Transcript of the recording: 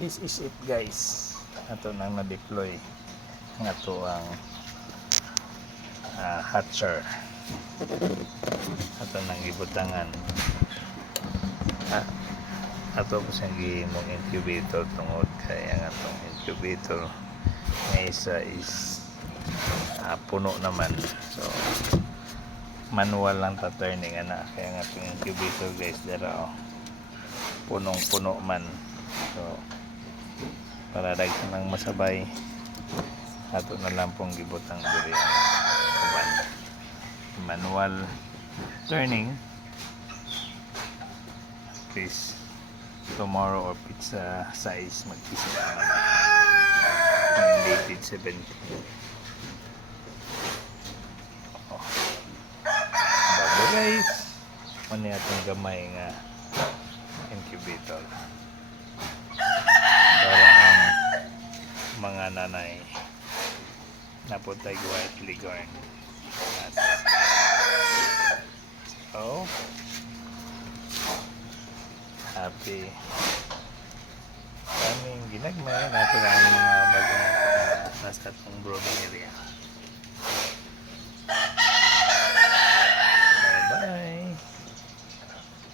This is it guys. Ato nang na-deploy nga to ang hatcher. Ato nang ibutangan. Ato po siyang gihimong incubator tungod kay ang atong incubator nga isa is puno naman. So manual lang ta turning ana kaya ang atong incubator guys dara punong-puno man. So para daghan nang masabay ato na lang pong gibutang diri ang uban. Manual turning. Please tomorrow or pizza size mag-isa naman ang dated 17. Bago guys muna atong gamay nga incubator para ang mga nanay naputay white licorn. So happy kaming ginagmay natin ang mga bagong nasa atong brewing area.